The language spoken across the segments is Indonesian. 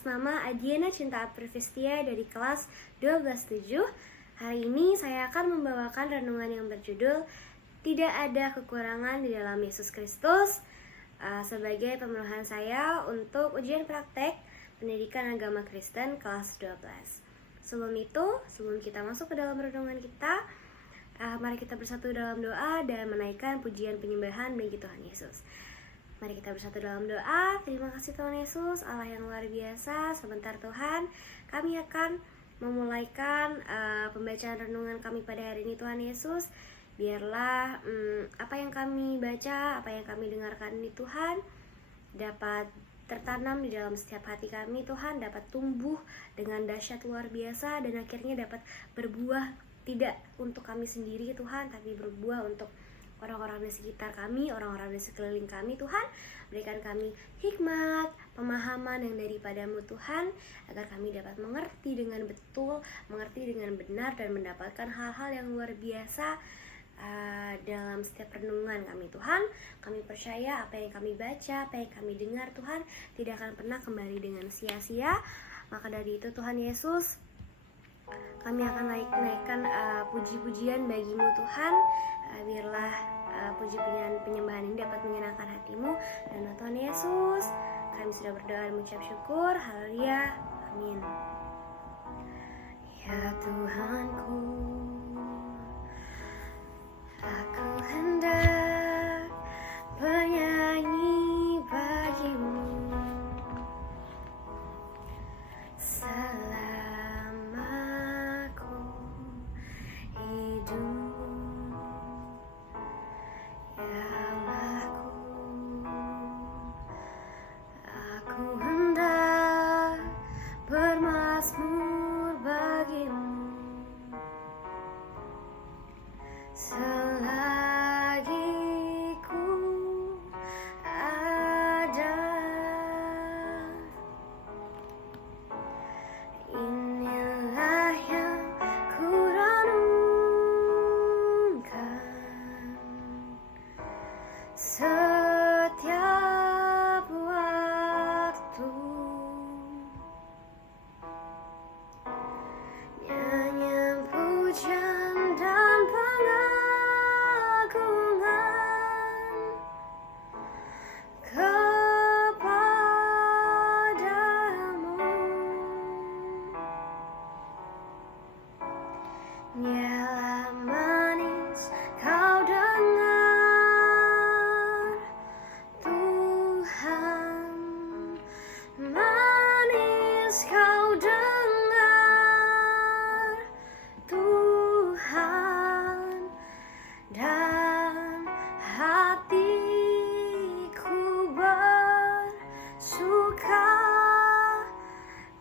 atas nama Adiana Cinta Apristia dari kelas 12-7. Hari ini saya akan membawakan renungan yang berjudul Tidak Ada Kekurangan di Dalam Yesus Kristus sebagai pemenuhan saya untuk ujian praktek pendidikan agama Kristen kelas 12. Sebelum kita masuk ke dalam renungan kita, mari kita bersatu dalam doa dan menaikkan pujian penyembahan bagi Tuhan Yesus. Mari kita bersatu dalam doa. Terima kasih Tuhan Yesus, Allah yang luar biasa. Sebentar Tuhan, kami akan memulaikan pembacaan renungan kami pada hari ini Tuhan Yesus. Biarlah apa yang kami baca, apa yang kami dengarkan ini Tuhan dapat tertanam di dalam setiap hati kami Tuhan, dapat tumbuh dengan dahsyat luar biasa dan akhirnya dapat berbuah tidak untuk kami sendiri Tuhan, tapi berbuah untuk orang-orang di sekitar kami, orang-orang di sekeliling kami Tuhan. Berikan kami hikmat, pemahaman yang daripadamu Tuhan, agar kami dapat mengerti dengan betul, mengerti dengan benar, dan mendapatkan hal-hal yang luar biasa dalam setiap renungan kami Tuhan. Kami percaya apa yang kami baca, apa yang kami dengar Tuhan tidak akan pernah kembali dengan sia-sia. Maka dari itu Tuhan Yesus, kami akan naikkan puji-pujian bagimu Tuhan. Biarlah puji-pujian penyembahan ini dapat menyenangkan hatimu. Dan Tuhan Yesus, kami sudah berdoa dan mengucap syukur. Haleluya, amin. Ya Tuhanku, aku hendak bernyanyi bagimu selama ku hidup. Ya Allahku, aku hendak bermazmur bagimu selagi ku ada. Inilah yang ku renungkan setiap waktu. Nyanyian pujian dan pengagungan kepadamu. Nyala manis kau dengar Tuhan, manis kau dengar Tuhan, dan hatiku bersuka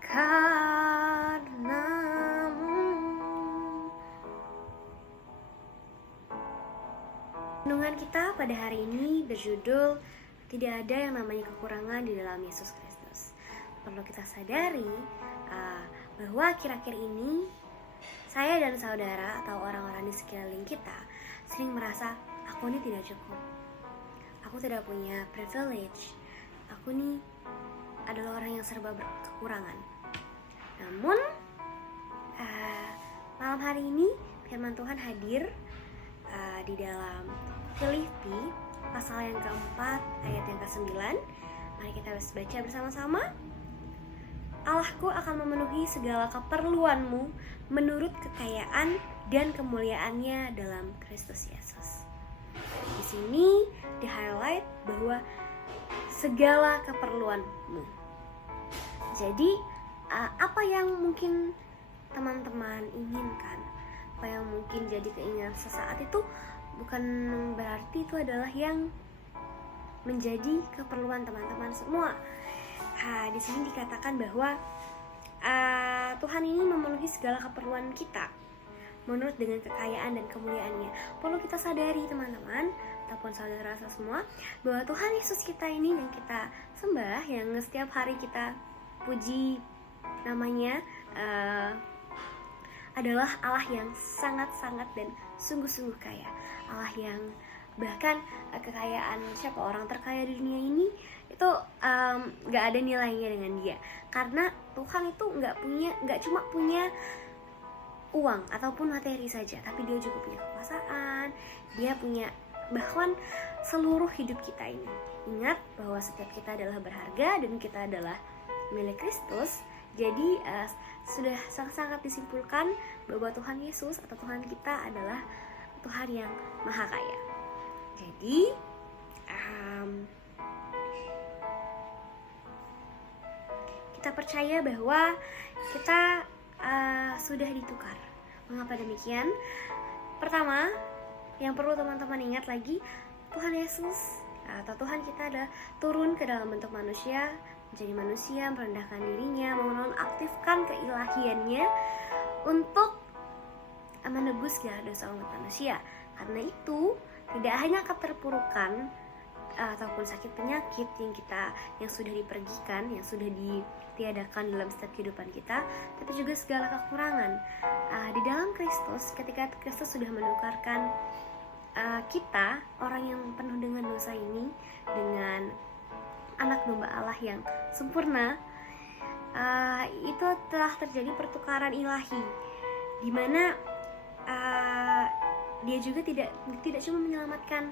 karenamu. Renungan kita pada hari ini berjudul Tidak Ada Yang Namanya Kekurangan di Dalam Yesus Kristus. Perlu kita sadari bahwa akhir-akhir ini saya dan saudara atau orang-orang di sekeliling kita sering merasa aku ini tidak cukup, aku tidak punya privilege, aku ini adalah orang yang serba kekurangan. Namun malam hari ini firman Tuhan hadir di dalam Filipi pasal yang keempat ayat yang ke-9. Mari kita baca bersama-sama. Allahku akan memenuhi segala keperluanmu menurut kekayaan dan kemuliaannya dalam Kristus Yesus. Di sini di-highlight bahwa segala keperluanmu. Jadi apa yang mungkin teman-teman inginkan, apa yang mungkin jadi keinginan sesaat itu bukan berarti itu adalah yang menjadi keperluan teman-teman semua. Di sini dikatakan bahwa Tuhan ini memenuhi segala keperluan kita menurut dengan kekayaan dan kemuliaannya. Perlu kita sadari teman-teman ataupun saudara semua bahwa Tuhan Yesus kita ini yang kita sembah, yang setiap hari kita puji namanya, adalah Allah yang sangat-sangat dan sungguh-sungguh kaya, Allah yang Bahkan kekayaan siapa orang terkaya di dunia ini itu nggak ada nilainya dengan dia, karena Tuhan itu nggak cuma punya uang ataupun materi saja, tapi dia juga punya kekuasaan, dia punya bahkan seluruh hidup kita ini. Ingat bahwa setiap kita adalah berharga dan kita adalah milik Kristus. Jadi sudah sangat-sangat disimpulkan bahwa Tuhan Yesus atau Tuhan kita adalah Tuhan yang maha kaya. Jadi kita percaya bahwa kita sudah ditukar. Mengapa demikian? Pertama, yang perlu teman-teman ingat lagi, Tuhan Yesus atau Tuhan kita adalah turun ke dalam bentuk manusia, menjadi manusia, merendahkan dirinya, menonaktifkan keilahiannya untuk menebus segala dosa umat manusia. Karena itu tidak hanya keterpurukan ataupun sakit penyakit yang sudah dipergikan, yang sudah ditiadakan dalam setiap kehidupan kita, tapi juga segala kekurangan di dalam Kristus. Ketika Kristus sudah menukarkan kita, orang yang penuh dengan dosa ini, dengan anak domba Allah yang sempurna, itu telah terjadi pertukaran ilahi, di mana dia juga tidak cuma menyelamatkan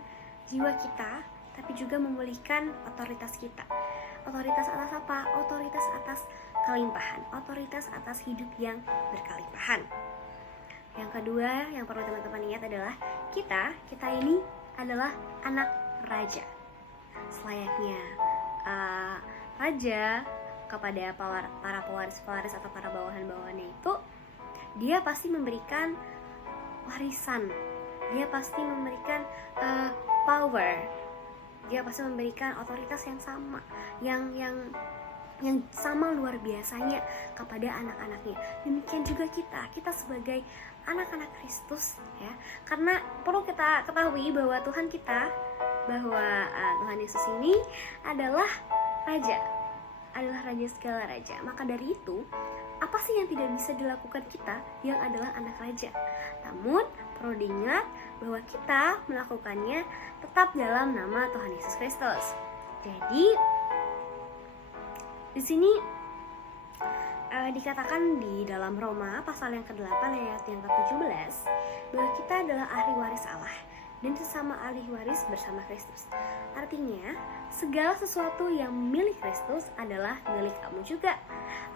jiwa kita, tapi juga memulihkan otoritas kita. Otoritas atas apa? Otoritas atas kelimpahan, otoritas atas hidup yang berkelimpahan. Yang kedua yang perlu teman-teman ingat adalah kita ini adalah anak raja. Selayaknya raja kepada para pewaris-pewaris atau para bawahan-bawahannya itu, dia pasti memberikan warisan, dia pasti memberikan power, dia pasti memberikan otoritas yang sama, yang sama luar biasanya kepada anak-anaknya. Demikian juga kita sebagai anak-anak Kristus, ya. Karena perlu kita ketahui bahwa Tuhan Yesus ini adalah raja segala raja. Maka dari itu, apa sih yang tidak bisa dilakukan kita yang adalah anak raja? Namun perlu diingat bahwa kita melakukannya tetap dalam nama Tuhan Yesus Kristus. Jadi di sini dikatakan di dalam Roma pasal yang ke-8 ayat yang ke-17 bahwa kita adalah ahli waris Allah dan sesama ahli waris bersama Kristus. Artinya, segala sesuatu yang milik Kristus adalah milik kamu juga.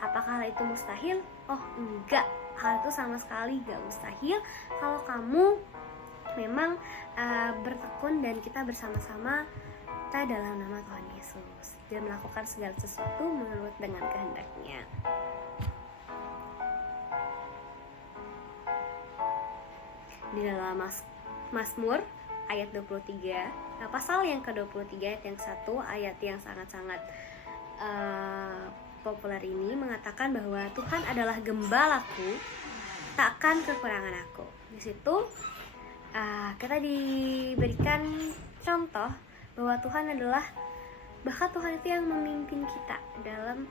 Apakah hal itu mustahil? Oh, enggak. Hal itu sama sekali enggak mustahil kalau kamu memang bertekun dan kita bersama-sama kita dalam nama Tuhan Yesus dan melakukan segala sesuatu menurut dengan kehendaknya. Di dalam Mazmur ayat 23, pasal yang ke-23 ayat yang 1, ayat yang sangat-sangat populer ini mengatakan bahwa Tuhan adalah gembalaku, takkan kekurangan aku. Di situ kita diberikan contoh bahwa Tuhan adalah, bahkan Tuhan itu yang memimpin kita dalam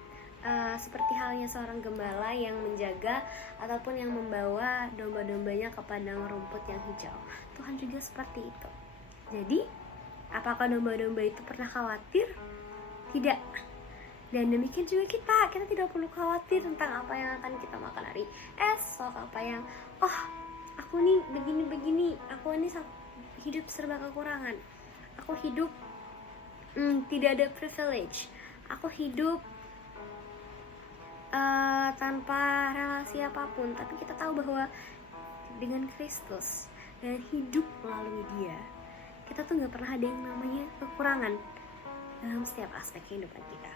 seperti halnya seorang gembala yang menjaga ataupun yang membawa domba-dombanya ke padang rumput yang hijau. Tuhan juga seperti itu. Jadi, apakah domba-domba itu pernah khawatir? Tidak. Dan demikian juga kita tidak perlu khawatir tentang apa yang akan kita makan hari esok, apa yang aku nih begini-begini, aku ini hidup serba kekurangan, aku hidup tidak ada privilege, aku hidup tanpa relasi apapun. Tapi kita tahu bahwa dengan Kristus dan hidup melalui Dia, kita tuh nggak pernah ada yang namanya kekurangan dalam setiap aspek kehidupan kita.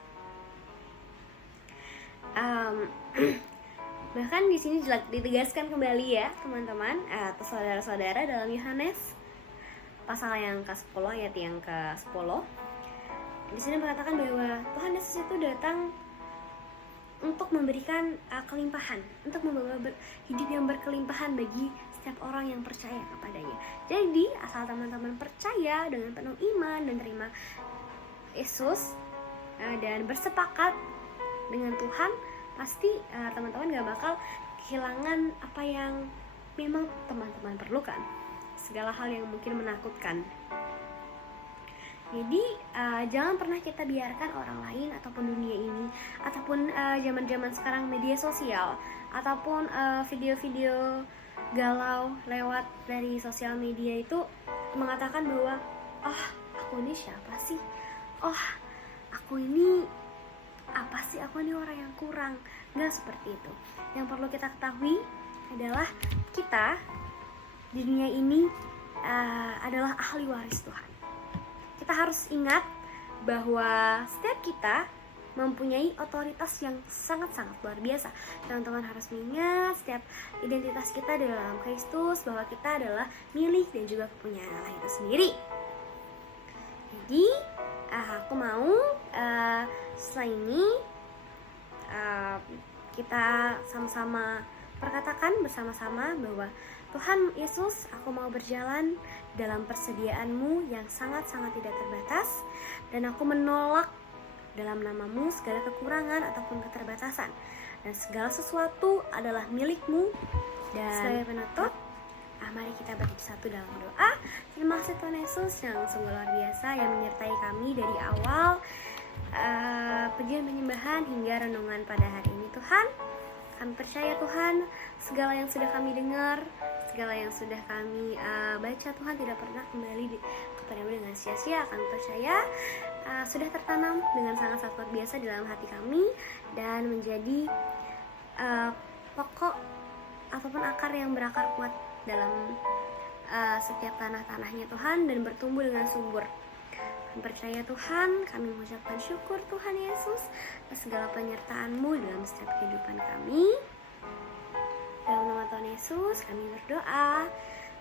Bahkan di sini ditegaskan kembali ya teman-teman atau saudara-saudara dalam Yohanes pasal yang ke-10 ayat yang ke-10. Di sini mengatakan bahwa Tuhan Yesus itu datang untuk memberikan kelimpahan, untuk membawa hidup yang berkelimpahan bagi setiap orang yang percaya kepadanya. Jadi asal teman-teman percaya dengan penuh iman dan terima Yesus dan bersepakat dengan Tuhan, pasti teman-teman gak bakal kehilangan apa yang memang teman-teman perlukan. Segala hal yang mungkin menakutkan Jadi jangan pernah kita biarkan orang lain ataupun dunia ini ataupun zaman-zaman sekarang media sosial ataupun video-video galau lewat dari sosial media itu mengatakan bahwa oh aku ini siapa sih, oh aku ini apa sih, aku ini orang yang kurang. Nggak seperti itu. Yang perlu kita ketahui adalah kita di dunia ini adalah ahli waris Tuhan. Kita harus ingat bahwa setiap kita mempunyai otoritas yang sangat-sangat luar biasa. Teman-teman harus mengingat setiap identitas kita dalam Kristus, bahwa kita adalah milik dan juga kepunyaan Allah itu sendiri. Jadi aku mau setelah ini kita sama-sama perkatakan bersama-sama bahwa Tuhan Yesus, aku mau berjalan dalam persediaan-Mu yang sangat-sangat tidak terbatas, dan aku menolak dalam nama-Mu segala kekurangan ataupun keterbatasan, dan segala sesuatu adalah milik-Mu. Dan sebagai penutup, mari kita bersatu dalam doa. Terima kasih Tuhan Yesus yang sungguh luar biasa, yang menyertai kami dari awal pujian penyembahan hingga renungan pada hari ini. Tuhan, kami percaya Tuhan, segala yang sudah kami dengar, segala yang sudah kami baca Tuhan tidak pernah kembali kepadamu dengan sia-sia. Kami percaya sudah tertanam dengan sangat-sangat luar biasa di dalam hati kami dan menjadi pokok ataupun akar yang berakar kuat dalam setiap tanah-tanahnya Tuhan, dan bertumbuh dengan subur. Kami percaya Tuhan, kami mengucapkan syukur Tuhan Yesus atas segala penyertaan-Mu dalam setiap kehidupan kami. Dalam nama Tuhan Yesus kami berdoa.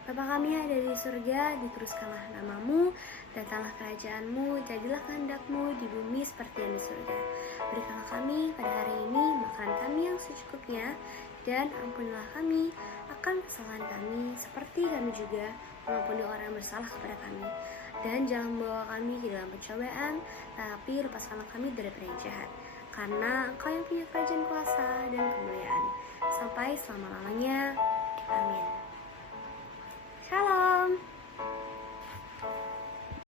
Bapa kami yang ada di surga, dikuduskanlah nama-Mu, datanglah kerajaan-Mu, jadilah kehendak-Mu di bumi seperti yang di surga. Berikanlah kami pada hari ini makan kami yang secukupnya, dan ampunilah kami akan kesalahan kami seperti kami juga mengampuni orang yang bersalah kepada kami. Dan jangan membawa kami ke dalam pencobaan, tapi lepaskanlah kami dari yang jahat. Karena Engkau yang punya kerajaan, kuasa, dan kemuliaan sampai selama-lamanya. Amin.